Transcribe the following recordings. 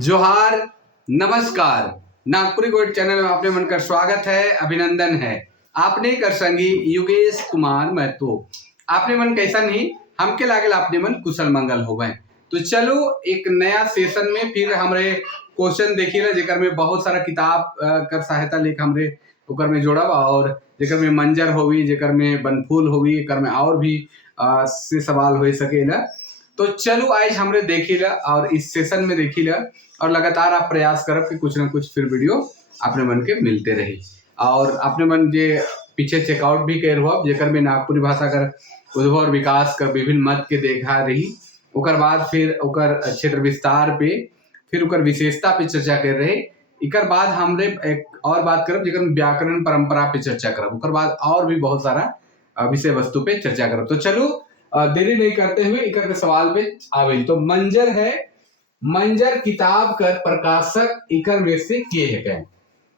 जोहार, नमस्कार। Nagpuri gold channel में आपने मन का स्वागत है, अभिनंदन है। आपने कर संगी योगेश कुमार महतो। आपने मन कैसा नहीं, हमके लागल आपने मन कुशल मंगल हो गए। तो चलो एक नया सेशन में फिर हमरे क्वेश्चन देखिए जेकर में बहुत सारा किताब कर सहायता लेकर हमरे ओकर में जोड़ब और जेकर में मंजर होवी, जेकर में बनफूल होवी, एकर में और भी से सवाल हो सकेला। तो चलो आज हमरे देखिला और इस सेशन में देखिला और लगातार आप प्रयास करब कि कुछ ना कुछ फिर वीडियो अपने मन के मिलते रही और अपने मन जे पीछे चेकआउट भी कर हो जेकर में नागपुरी भाषा कर उद्भव और विकास कर विभिन्न मत के देखा रही। ओकर बाद फिर ओकर क्षेत्र विस्तार पे फिर ओकर विशेषता पे चर्चा कर रहे। इकर बाद हमरे एक और बात करब जेकर में व्याकरण परंपरा पे चर्चा करब। ओकर बाद और भी बहुत सारा विषय वस्तु पे चर्चा करब। तो चलो देरी नहीं करते हुए इकर के सवाल पे आवे। तो मंजर है, मंजर किताब कर प्रकाशक इकर में से के है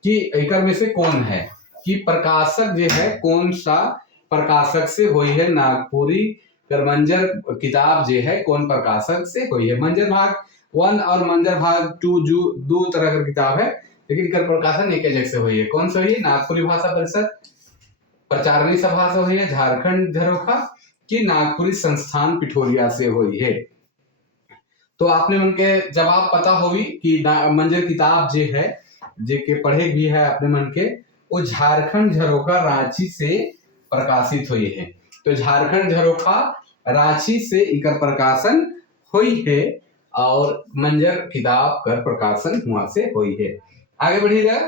कि इकर में से कौन है कि प्रकाशक जो है कौन सा प्रकाशक से हुई है। नागपुरी कर मंजर किताब जो है कौन प्रकाशक से हुई है। मंजर भाग 1 और मंजर भाग 2 जो दो तरह का किताब है, लेकिन इकर प्रकाशन एक जगह से हुई है। कौन सा हुई है? नागपुरी भाषा परिषद प्रचारणी सभा से हुई है झारखंड झरोखा कि नागपुरी संस्थान पिठोरिया से हुई है। तो आपने उनके जवाब पता होगी कि मंजर किताब जे है जे के पढ़े भी है अपने मन के वो झारखंड झरोखा रांची से प्रकाशित हुई है। तो झारखंड झरोखा रांची से इकर प्रकाशन हुई है और मंजर किताब कर प्रकाशन हुआ से हुई है। आगे बढ़िएगा।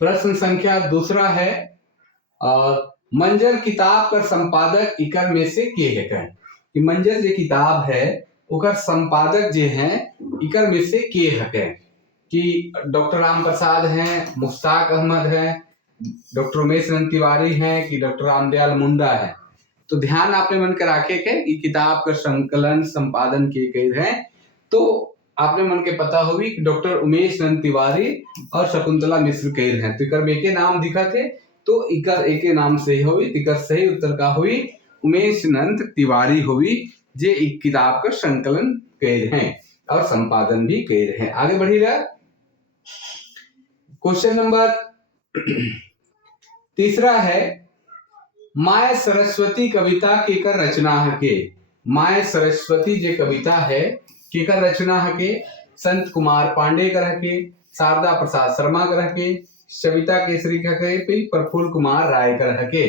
प्रश्न संख्या दूसरा है और मंजर किताब का संपादक इकर में से के है कि मंजर जो किताब है उकर संपादक जो है इकर में से के है कि डॉक्टर राम प्रसाद हैं, मुश्ताक अहमद है, डॉक्टर उमेश नंद तिवारी हैं कि डॉक्टर रामदयाल मुंडा है। तो ध्यान आपने मन के रखे के कि किताब का संकलन संपादन किए गए हैं। तो आपने मन के पता होगी कि डॉक्टर उमेश नंद तिवारी और शकुंतला मिश्र कई हैं। तो इकर में एक नाम दिखा थे तो इकर एक नाम से हुई। इकर सही उत्तर का हुई उमेश नंद तिवारी हुई जे एक किताब का संकलन कैद हैं और संपादन भी कैद हैं। आगे बढ़िएगा। क्वेश्चन नंबर तीसरा है माय सरस्वती कविता केकर रचना हके। माय सरस्वती जे कविता है केकर रचना हके। संत कुमार पांडे कर हके, शारदा प्रसाद शर्मा कर हके, सविता केसरी हके, प्रफुल्ल कुमार राय कर हके।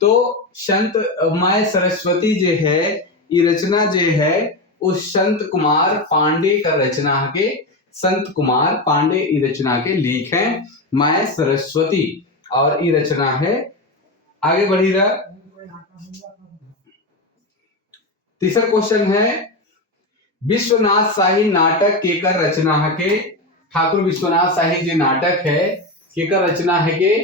तो संत माय सरस्वती जे है ये रचना जे है उस संत कुमार पांडे का रचना हके। संत कुमार पांडे ये रचना के लेख हैं माय सरस्वती और ये रचना है। आगे बढ़िएगा। तीसरा क्वेश्चन है विश्वनाथ शाही नाटक केकर रचना हके। ठाकुर विश्वनाथ शाही जी नाटक है केकर रचना है के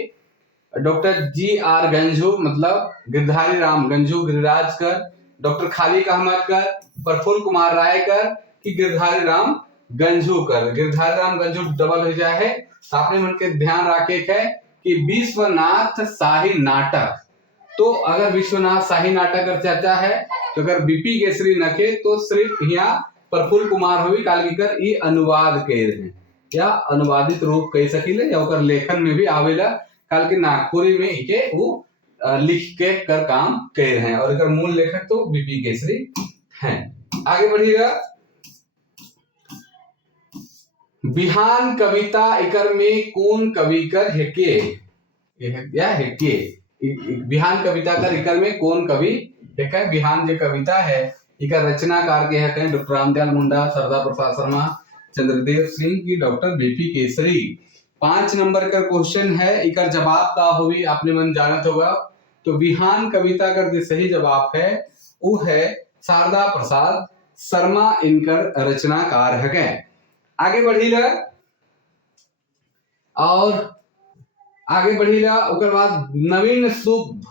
डॉक्टर G.R. गंजू मतलब गिरधारी राम गंजू गिरिराज कर, डॉक्टर खालिक अहमद कर, प्रफुल्ल कुमार राय कर कि गिरधारी राम गंजू कर। गिरधारी राम गंजू डबल हो जाए है। आपने मन के ध्यान रखे है कि विश्वनाथ शाही नाटक। तो अगर विश्वनाथ शाही नाटक कर चर्चा है तो अगर बीपी केसरी नखे तो सिर्फ यहाँ प्रफुल्ल कुमार हुई कालगिकर ये अनुवाद कैद है या अनुवादित रूप कह सकीले या ओकर लेखन में भी आवेला। काल के नागपुरी में इके वो लिख के कर काम कर हैं और इकर मूल लेखक तो बीपी केसरी हैं। आगे बढ़िएगा। बिहान कविता इकर में कौन कवि कर हेके या हेके। बिहान कविता कर इकर में कौन कवि हेके। बिहान जो कविता है इकर रचनाकार के हैं डॉक्टर रामदयाल मुंडा, शारदा प्रसाद शर्मा, चंद्रदेव सिंह की डॉक्टर बीपी केसरी। 5 नंबर का क्वेश्चन है इकर जवाब का होगी आपने मन जानत होगा। तो बिहान कविता का जो सही जवाब है वो है शारदा प्रसाद शर्मा इनकर रचनाकार है। आगे बढ़िएगा और आगे बढ़िएगा ओकर बाद नवीन शुभ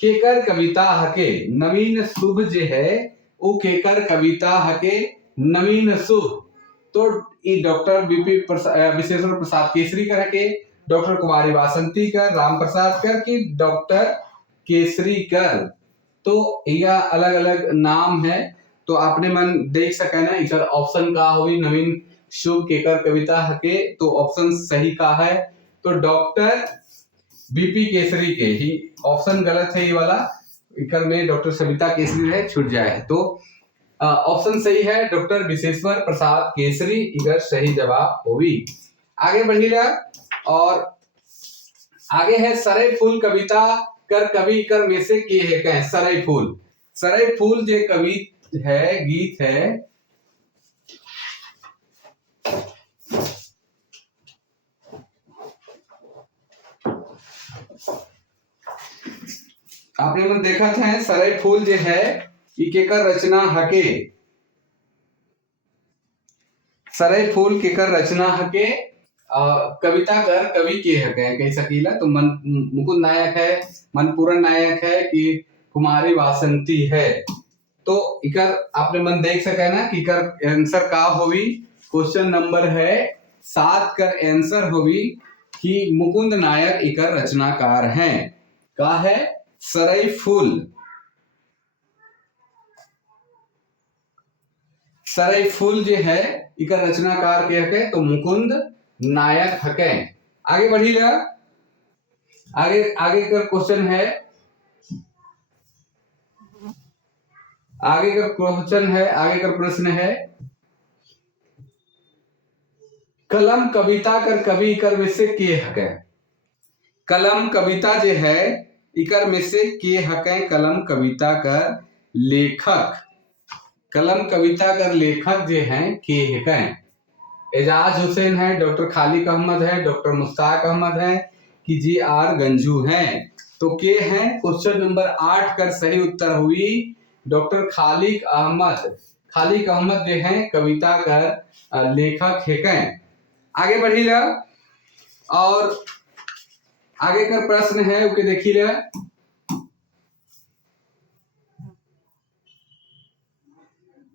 केकर कविता हके। नवीन शुभ जे है वो केकर कविता हके। नवीन शुभ तो ये डॉक्टर बीपी विश्वेश्वर प्रसाद केसरी कर के, डॉक्टर कुमारी वासंती कर, राम प्रसाद कर की डॉक्टर केसरी कर। तो यह अलग अलग नाम है। तो आपने मन देख सके ना इधर ऑप्शन का होगी नवीन शुभ केकर कविता हके, तो ऑप्शन सही का है तो डॉक्टर बीपी केसरी के ही। ऑप्शन गलत है ये वाला, इकर में डॉक्टर सविता केसरी है, छूट जाए। तो ऑप्शन सही है डॉक्टर विशेश्वर प्रसाद केसरी, इधर सही जवाब होगी। आगे बढ़िएगा और आगे है सरई फूल कविता कर कवि कर में से के है कह। सरई फूल जो कवि है, गीत है, आपने मन देखा था सरई फूल जो है केकर रचना हके। सरई फूल केकर रचना हके, कविता कर कवि के हके कह सकीला। तो मन मुकुंद नायक है, मनपूरन नायक है कि कुमारी वासंती है। तो इकर आपने मन देख सके ना कि इकर आंसर का होवी। क्वेश्चन नंबर है 7 कर आंसर होवी कि मुकुंद नायक इकर रचनाकार हैं। का है सरई फूल। सरई फूल जो है इकर रचनाकार के हके तो मुकुंद नायक हके। आगे बढ़िएगा, आगे आगे का क्वेश्चन है, आगे का प्रश्न है कलम कविता कर कवि इकर में से के हके। कलम कविता जो है इकर में से के हके। कलम कविता कर लेखक, कलम कविता कर लेखक जो हैं के हके। एजाज हुसैन है, डॉक्टर खालिक अहमद है, डॉक्टर मुश्ताक अहमद है कि जी आर गंजू हैं। तो के हैं क्वेश्चन नंबर 8 कर सही उत्तर हुई डॉक्टर खालिक अहमद। खालिक अहमद जो हैं कविता कर लेखक है। आगे बढ़िएगा और आगे का प्रश्न है उके देखिए।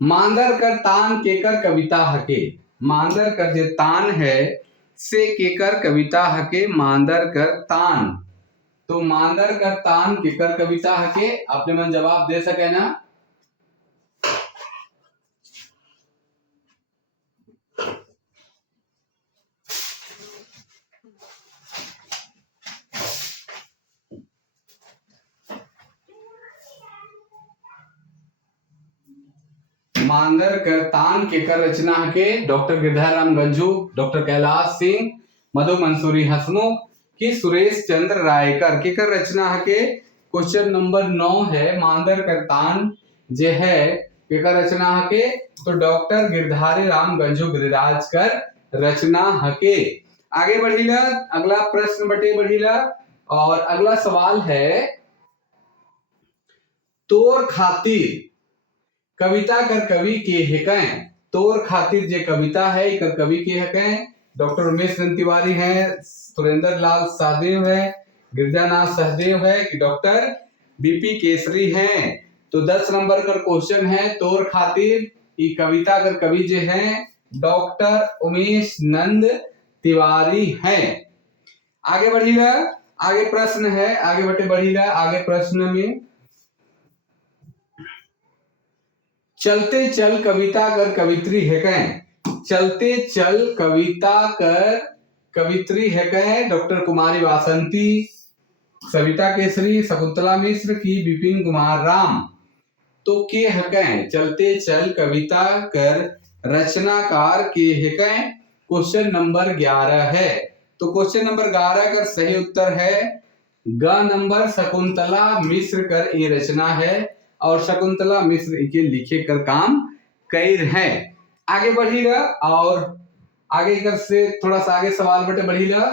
मांदर कर तान केकर कविता हके। मांदर कर जो तान है से केकर कविता हके। मांदर कर तान, तो मांदर कर तान केकर कविता हके। आपने मन जवाब दे सके ना। मांदर कर तान केकर रचना हके। डॉक्टर गिरधर राम गंजू, डॉक्टर कैलाश सिंह, मधु मंसूरी हसमुख कि सुरेश चंद्र रायकर केकर रचना हके। क्वेश्चन नंबर 9 है मांदर कर तान जे है केकर रचना हके तो डॉक्टर गिरधारी राम गंजू गिरिराज कर रचना हके। आगे बढ़िला, अगला प्रश्न बटे बढ़िला और अगला सवाल है तोर खातिर कविता कर कवि के हकै। तोर खातिर जे कविता है इकर कवि के हकै। डॉक्टर उमेश चंद्र तिवारी है, सुरेंद्र लाल सहदेव है, गिरजानाथ सहदेव है कि डॉक्टर बीपी केसरी हैं। तो 10 नंबर का क्वेश्चन है तोर खातिर ई कविता कर कवि जे हैं डॉक्टर उमेश नंद तिवारी हैं। आगे बढ़िएगा, आगे प्रश्न है, आगे बटे बढ़िएगा। आगे प्रश्न में चलते चल कविता कर कवित्री है कह। चलते चल कविता कर कवित्री है कह डॉक्टर कुमारी वासंती, सविता केसरी, शकुंतला मिश्र की विपिन कुमार राम। तो के हकै चलते चल कविता कर रचनाकार के हकै। क्वेश्चन नंबर 11 है। तो क्वेश्चन नंबर 11 का सही उत्तर है ग नंबर शकुंतला मिश्र कर ये रचना है और शकुंतला मिश्र के लिखे कर काम कर है। आगे बढ़िएगा और आगे कर से थोड़ा सा आगे सवाल बटे बढ़िएगा।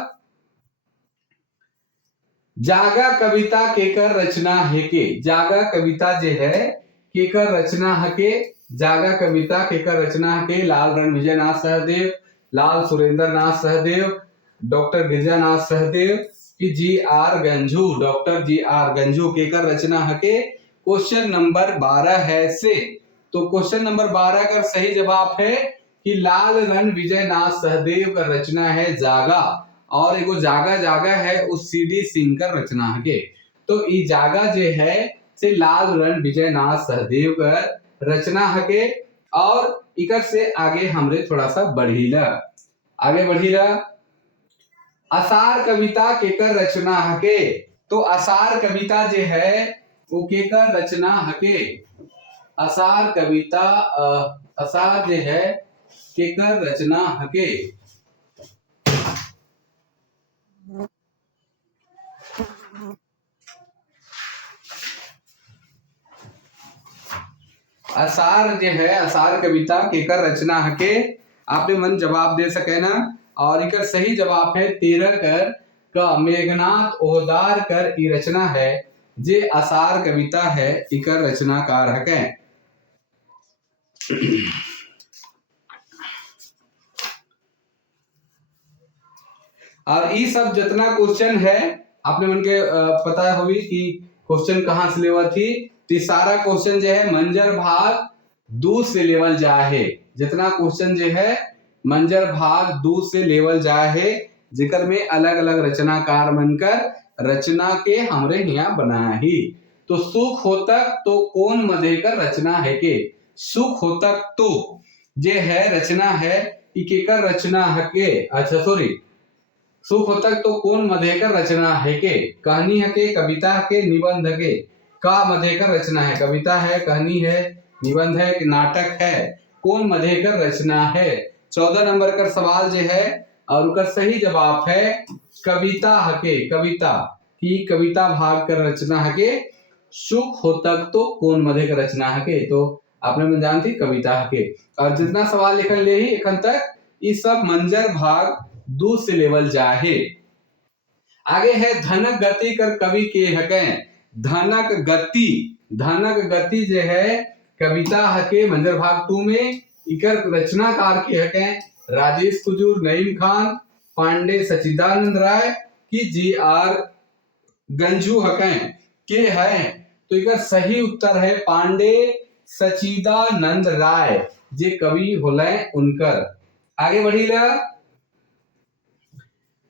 जागा कविता केकर रचना है के। जागा कविता जे है केकर रचना है के। जागा कविता केकर रचना है के लाल रणविजय नाथ सहदेव, लाल सुरेंद्र नाथ सहदेव, डॉक्टर गिरजानाथ सहदेव की G R Ganju. Doctor G R Ganju केकर रचना है के। क्वेश्चन नंबर 12 है से। तो क्वेश्चन नंबर 12 का सही जवाब है कि लाल रणविजय नाथ सहदेव का रचना है जागा और एगो जागा जागा है उस सीडी सिंह का रचना है के। तो ई जागा जे है से लाल रणविजय नाथ सहदेव का रचना हके। और इकर से आगे हमरे थोड़ा सा बढ़ीला, आगे बढ़ीला। असार कविता केकर रचना हके? तो असार कविता जे है वो केकर रचना हके? असार कविता असार जे है केकर रचना हके? असार जे है असार कविता केकर रचना हके? आपने मन जवाब दे सके ना। और इकर सही जवाब है तेरकर का मेघनाथ ओहदार कर ई रचना है जे असार कविता है इकर रचनाकार हके। और ई सब जितना क्वेश्चन है आपने मन के पता होगी कि क्वेश्चन कहाँ से लेवल थी। तो सारा क्वेश्चन जो है मंजर भाग 2 से लेवल जा है। जितना क्वेश्चन जो है मंजर भाग 2 से लेवल जा है, जिकर में अलग अलग रचनाकार बनकर रचना के हमरे यहाँ बना ही। तो सुख होतक तो कौन मधेकर रचना है के? सुख होतक तो जे है रचना है इकेकर रचना है के? अच्छा सॉरी, सुख होतक तो कौन मधेकर रचना है के? कहानी है के, कविता है के, निबंध है के? का मधेकर रचना है? कविता है, कहानी है, निबंध है कि नाटक है? कौन मधेकर रचना है? 14 नंबर का सवाल जो है और उसका सही जवाब है कविता है के। कविता की कविता भाग कर रचना है के। सुख होतक तो कौन मधेकर रचना है के? तो आपने मन जानती कविता है के। और जितना सवाल लिखल ले ही एखन तक ये सब मंजर भाग 2 से लेवल जा है। आगे है धनक गति कर कवि के हके। धनक गति, धनक गति जो है कविता हके मंजर भाग 2 में। इकर रचनाकार के हके राजेश कुजूर, नईम खान, पांडे सच्चिदानंद राय की जी.आर. गंजू हके के है। तो इकर सही उत्तर है पांडे सच्चिदानंद राय जे कवि होले उनकर। आगे बढ़ीला,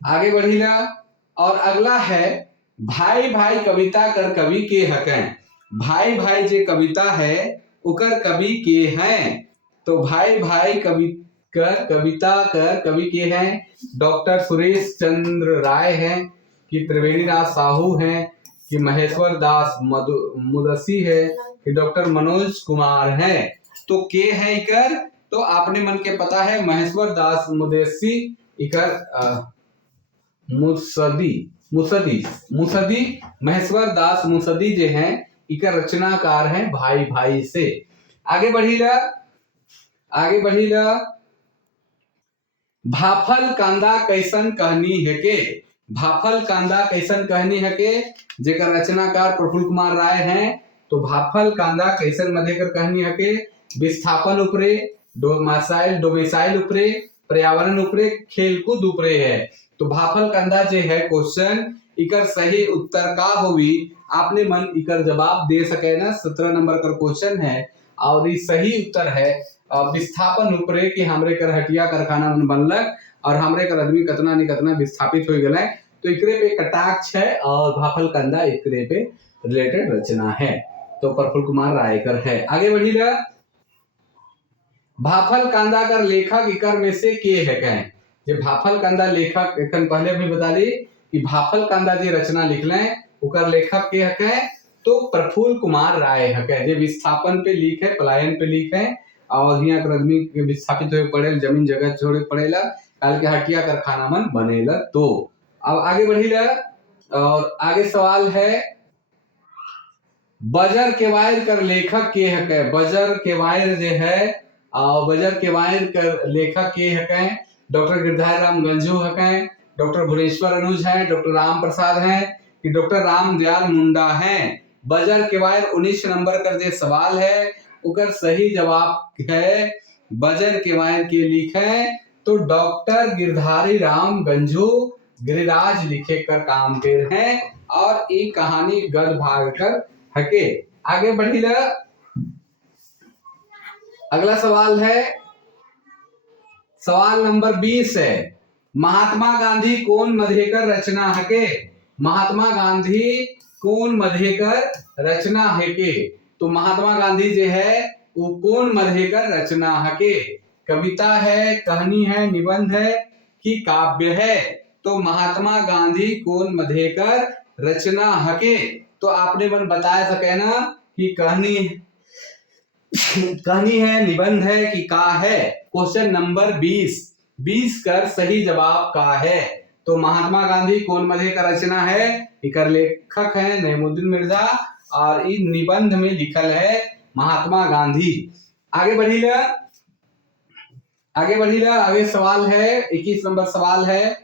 आगे बढ़ीला। और अगला है भाई भाई कविता कर कवि के हके। भाई भाई जे कविता है उकर कवि के हैं। तो भाई भाई कविता कर कवि के हैं डॉक्टर सुरेश चंद्र राय हैं कि त्रिवेणी नाथ साहू हैं कि महेश्वर दास मुदसी है कि डॉक्टर मनोज कुमार हैं। तो के है इकर? तो आपने मन के पता है महेश्वर दास मुदसी इकर मुसदी महेश्वर दास मुसदी जे हैं इकर रचनाकार हैं भाई भाई से। आगे बढ़ीला, आगे बढ़ीला। भाफल कांदा कैसन कहनी है के? भाफल कांदा कैसन कहनी है के जेकर रचनाकार प्रफुल्ल कुमार राय हैं। तो भाफल कांदा कैसन मधेकर कहनी है के? विस्थापन उपरे, डोमिसाइल उपरे, पर्यावरण उपरे, खेलकूद उपरे है। तो भाफल कंदा जे है क्वेश्चन इकर सही उत्तर का होगी? आपने मन इकर जवाब दे सके ना। 17 नंबर का क्वेश्चन है और ये सही उत्तर है विस्थापन उपरे कि हमरे कर हटिया कारखाना मन बनलक और हमरे कर आदमी कतना नहीं कतना विस्थापित हो गए। तो इकरे पे कटाक्ष है और भाफल कंदा इकरे पे रिलेटेड रचना है। तो प्रफुल्ल कुमार रायकर है। आगे बढ़ीला। भाफल कांदा कर लेखक इकर में से के है कहें? जे भाफल कांदा लेखक एखन पहले भी बता दी कि भाफल कांदा जे रचना लिखले उकर लेखक के हके? तो प्रफुल्ल कुमार राय हके जे विस्थापन पे लिखे, पलायन पे लिखे और यहाँ कर आदमी के विस्थापित होए पड़े, जमीन जगह छोड़े पड़ेला, काल के हटिया कारखाना मन बनेला। तो अब आगे बढ़ीला और आगे सवाल है बजर केवायर कर लेखक के हके? बजर केवायर जे है बजर केवायर कर लेखक के हके? डॉक्टर गिरधारी राम गंजू हैं, डॉक्टर भुवनेश्वर अनुज हैं, डॉक्टर राम प्रसाद हैं कि डॉक्टर रामदयाल मुंडा हैं। बजर केवायर 19 नंबर का जो सवाल है उकर सही जवाब है बजर केवायर के लिखे तो डॉक्टर गिरधारी राम गंजू गिरिराज लिखे कर काम कर हैं और ये कहानी गद भाग कर हके। आगे बढ़ीला। अगला सवाल है सवाल नंबर 20 है महात्मा गांधी कौन मधेकर रचना हके? महात्मा गांधी कौन मधेकर रचना है के? तो महात्मा गांधी जो है वो कौन मधेकर रचना हके। कविता है, कहानी है, निबंध है कि काव्य है। तो महात्मा गांधी कौन मधेकर रचना हके। तो आपने मन बता सके ना कि कहानी कहानी है, निबंध है कि का है। क्वेश्चन नंबर 20 कर सही जवाब का है। तो महात्मा गांधी कौन मधेकर रचना है, इकर लेखक है नईमुद्दीन मिर्जा और इस निबंध में लिखल है महात्मा गांधी। आगे बढ़ीला आगे सवाल है 21 नंबर सवाल है,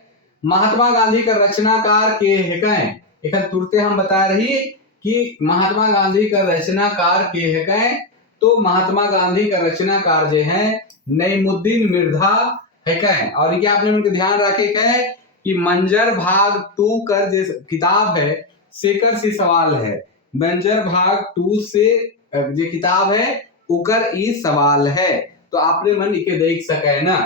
महात्मा गांधी का रचनाकार के है। एक तुरते हम बता रही कि महात्मा गांधी का रचनाकार के है। तो महात्मा गांधी का रचनाकार जो है नईमुद्दीन मिर्जा है। और ये आपने उनके ध्यान रखे है कि मंजर भाग 2 कर जो किताब है सेकर सी सवाल है। मंजर भाग 2 से जो किताब है उकर ई सवाल है। तो आपने मन इके देख सके ना।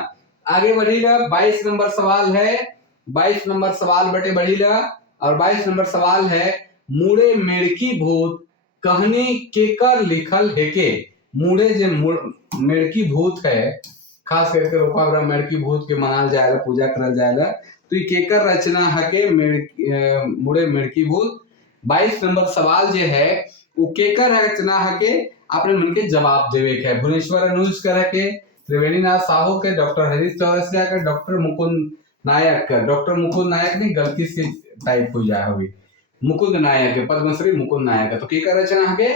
आगे बढ़ीला 22 नंबर सवाल है। 22 नंबर सवाल बटे बढ़ीला और 22 नंबर सवाल है, मुड़े मेड़की भूत कहनी केकर लिखल हेके। मुड़े जो मेड़की भूत है, खास करके रोका मेड़की भूत के मनाल जाएगा, पूजा करल जाएगा। तो ये केकर रचना हके मुड़े मेड़की भूत। 22 नंबर सवाल जो है वो केकर रचना हके आपने मन के जवाब देवे के है। भुवनेश्वर अनुज कर के, त्रिवेणीनाथ साहू के, डॉक्टर हरीश चौरसिया के, डॉक्टर मुकुंद नायक का। डॉक्टर मुकुंद नायक नहीं, गलती से टाइप हो जाए होगी, मुकुंद नायक है, पद्मश्री मुकुंद नायक है। तो केकर रचना हके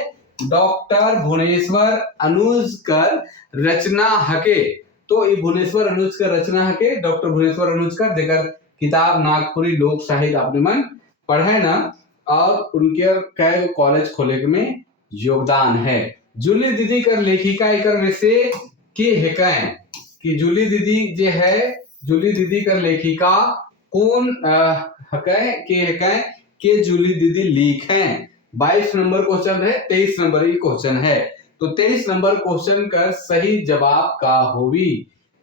डॉक्टर भुवनेश्वर अनुज कर रचना हके। तो ये भुवनेश्वर अनुज का रचना हके डॉक्टर भुवनेश्वर अनुज कर जेकर किताब नागपुरी लोक साहित्य आपने मन पढ़े ना। और उनके कॉलेज खोले में योगदान है। जूली दीदी कर लेखिका एकर में से के हेकैं कि जूली दीदी जो है, जूली दीदी कर लेखिका कौन हेकैं के जूली दीदी लिख हैं। 22 नंबर क्वेश्चन है, 23 नंबर ही क्वेश्चन है। तो 23 नंबर क्वेश्चन का सही जवाब का होवी।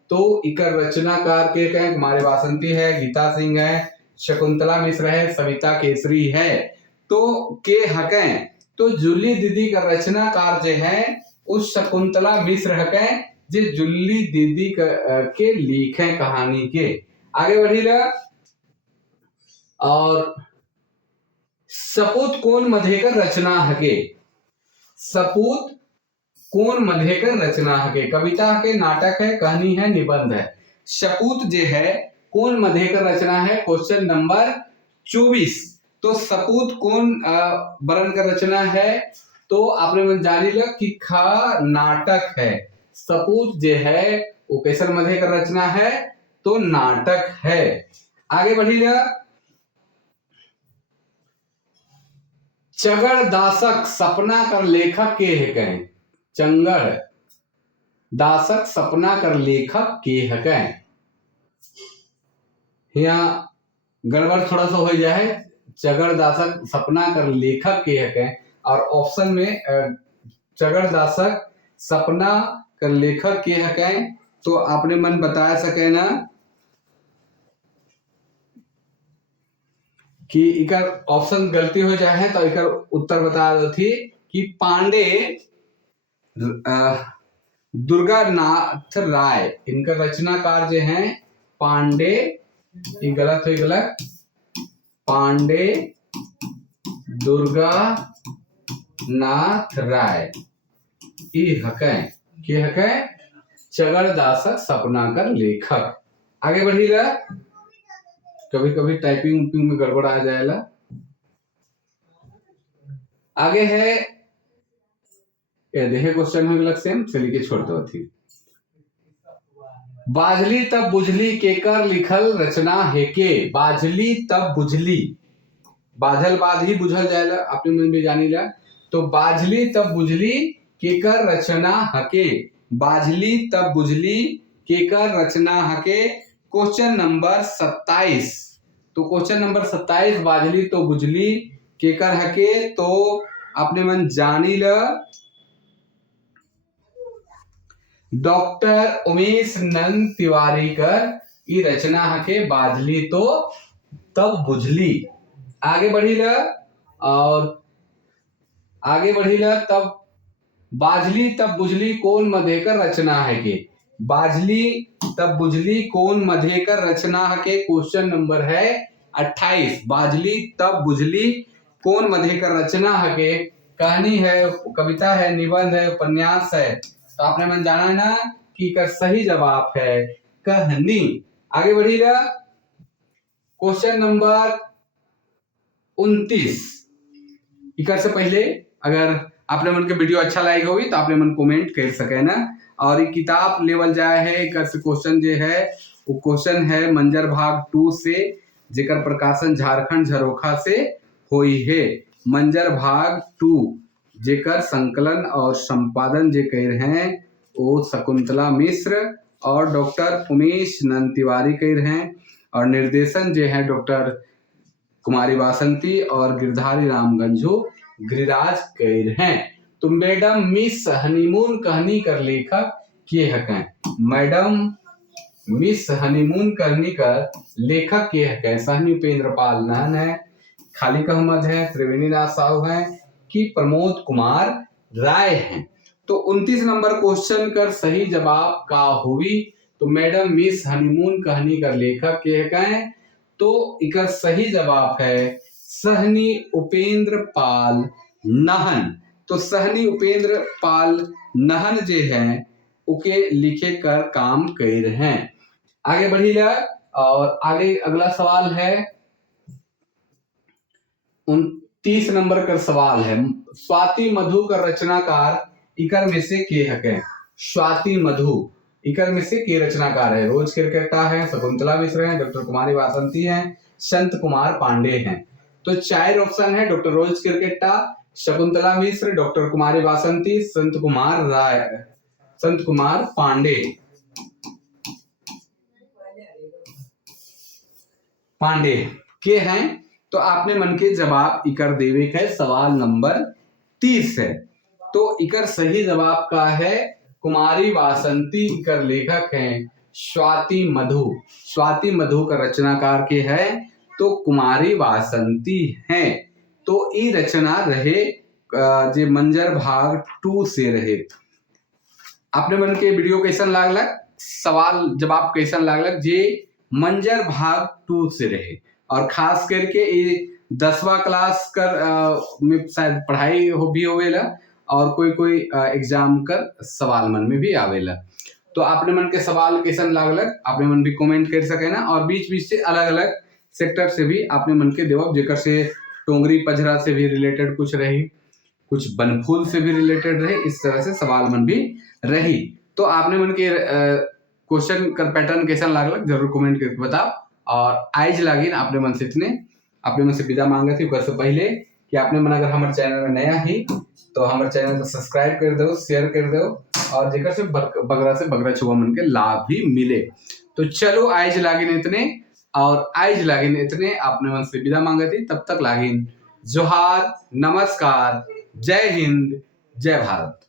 तो इकर रचनाकार के कहें हमारे वासंती है, गीता सिंह है, शकुंतला मिश्र है, सविता केसरी है। तो के हकें तो जूली दीदी का रचनाकार जो है उस शकुंतला मिश्र हकें जो जूली दीदी के लिखे कहानी के। आगे बढ़ीला और सपूत कौन मधेकर रचना हके। सपूत कौन मधेकर रचना हके। कविता के, नाटक है, कहानी है, निबंध है। सपूत जो है कौन मधेकर रचना है। Question number 24। तो सपूत कौन बरन का रचना है। तो आपने जानी लो कि खा नाटक है। सपूत जो है वो कैसर मधेकर रचना है, तो नाटक है। आगे बढ़ीला चगड़ दासक सपना कर लेखक के है। चंगड़ दासक सपना कर लेखक के है। यहाँ गड़बड़ थोड़ा सा हो जाए। चगड़ दासक सपना कर लेखक के है और ऑप्शन में चगड़ दासक सपना कर लेखक के है। तो आपने मन बता सके ना कि इकर ऑप्शन गलती हो जाए तो इकर उत्तर बता दो थी कि पांडे दुर्गानाथ राय इनका रचनाकार जो हैं पांडे। ये गलत है, गलत। पांडे दुर्गा नाथ राय के चगड़ दासक सपना कर लेखक। आगे बढ़ीला कभी कभी टाइपिंग में गड़बड़ आ जाएगा। आगे है देखे क्वेश्चन में लग सेम चलिए के छोड़ दो थी। बाझली तब बुझली केकर लिखल रचना हेके। बाझली तब बुझली, बाझल बाद ही बुझल जाएगा, आपने मन में जानी ला। तो बाझली तब बुझली केकर रचना हके। बाझली तब बुझली केकर रचना हके। Question number 27। तो क्वेश्चन नंबर 27 बाझली तो बुझली केकर हके। तो आपने मन जानी ला डॉक्टर उमेश नंद तिवारी कर ई रचना हके बाझली तो तब बुझली। आगे बढ़ीला और आगे बढ़ीला तब बाझली तब बुझली कौन मधेकर रचना है के। बाझली तब बुझली कौन मधेकर रचना है के क्वेश्चन नंबर है 28। बाझली तब बुझली कौन मधेकर रचना है के कहानी है, कविता है, निबंध है, उपन्यास है। तो आपने मन जाना है ना कि का सही जवाब है कहानी। आगे बढ़िएगा क्वेश्चन नंबर 29। इकर से पहले अगर आपने मन के वीडियो अच्छा लगे होगी तो आपने मन कमेंट कर सके ना। और ये किताब लेवल जाए है इकर से क्वेश्चन जो है वो क्वेश्चन है मंजर भाग 2 से, जेकर प्रकाशन झारखंड झरोखा से हुई है। मंजर भाग 2 जेकर संकलन और संपादन जे कर हैं वो शकुंतला मिश्र और डॉक्टर उमेश नंद तिवारी कर हैं। और निर्देशन जो है डॉक्टर कुमारी वासंती और गिरधारी राम गंजू गिरिराज कैर हैं। तो मैडम मिस हनीमून कहानी कर लेखक के हकें। मैडम मिस हनीमून कहानी का लेखक के हकें सहनी उपेंद्र पाल नाहन है, खालिक अहमद है, त्रिवेणी दास साहू हैं कि प्रमोद कुमार राय हैं। तो 29 नंबर क्वेश्चन कर सही जवाब का हुई। तो मैडम मिस हनीमून कहानी का लेखक के हकें तो इका सही जवाब है सहनी उपेंद्र पाल नाहन। तो सहनी उपेंद्र पाल नाहन जे हैं उके लिखे कर काम कर हैं। आगे बढ़िएगा और आगे अगला सवाल है 29 नंबर का सवाल है स्वाति मधु का रचनाकार इकर में से के हके। स्वाति मधु इकर में से के रचनाकार है। रोज किरकेटा है, शकुंतला मिश्र है, डॉक्टर कुमारी वासंती हैं, संत कुमार पांडे हैं। तो 4 ऑप्शन है डॉक्टर रोज किरकेटा, शकुंतला मिश्र, डॉक्टर कुमारी वासंती, संत कुमार राय, संत कुमार पांडे पांडे के हैं। तो आपने मन के जवाब इकर देवे है सवाल नंबर 30 है। तो इकर सही जवाब का है कुमारी वासंती इकर लेखक हैं स्वाति मधु। स्वाति मधु का रचनाकार के है तो कुमारी वासंती हैं। तो ये रचना रहे जे मंजर भाग 2 से रहे। आपने मन के वीडियो कैसन लागलक, सवाल जवाब कैसन लागलक जे मंजर भाग 2 से रहे। और खास करके ये 10वां क्लास कर में शायद पढ़ाई हो भी होवेला और कोई एग्जाम कर सवाल मन में भी आवेला। तो आपने मन के सवाल कैसन लागलक आपने मन भी कमेंट कर सके ना। और बीच बीच से अलग अलग सेक्टर से भी आपने मन के देवब जेकर से टोंगरी पजरा से भी रिलेटेड कुछ रही, कुछ बनफूल से भी रिलेटेड रहे, इस तरह से सवाल मन भी रही। तो आपने मन के क्वेश्चन का पैटर्न कैसा लागलक जरूर कमेंट करके बताओ। और आइज लागिन आपने मन से इतने आपने मन से विदा मांगे थी उससे पहले कि आपने मन अगर हमारे चैनल में नया ही तो हमारे चैनल को सब्सक्राइब कर दो, शेयर कर दो और जेकर से बगरा से बगरा छुआ मन के लाभ भी मिले। तो चलो आइज लागिन इतने और आइज लागिन इतने आपने मन से विदा मांगे थी। तब तक लागिन जोहार, नमस्कार, जय हिंद, जय भारत।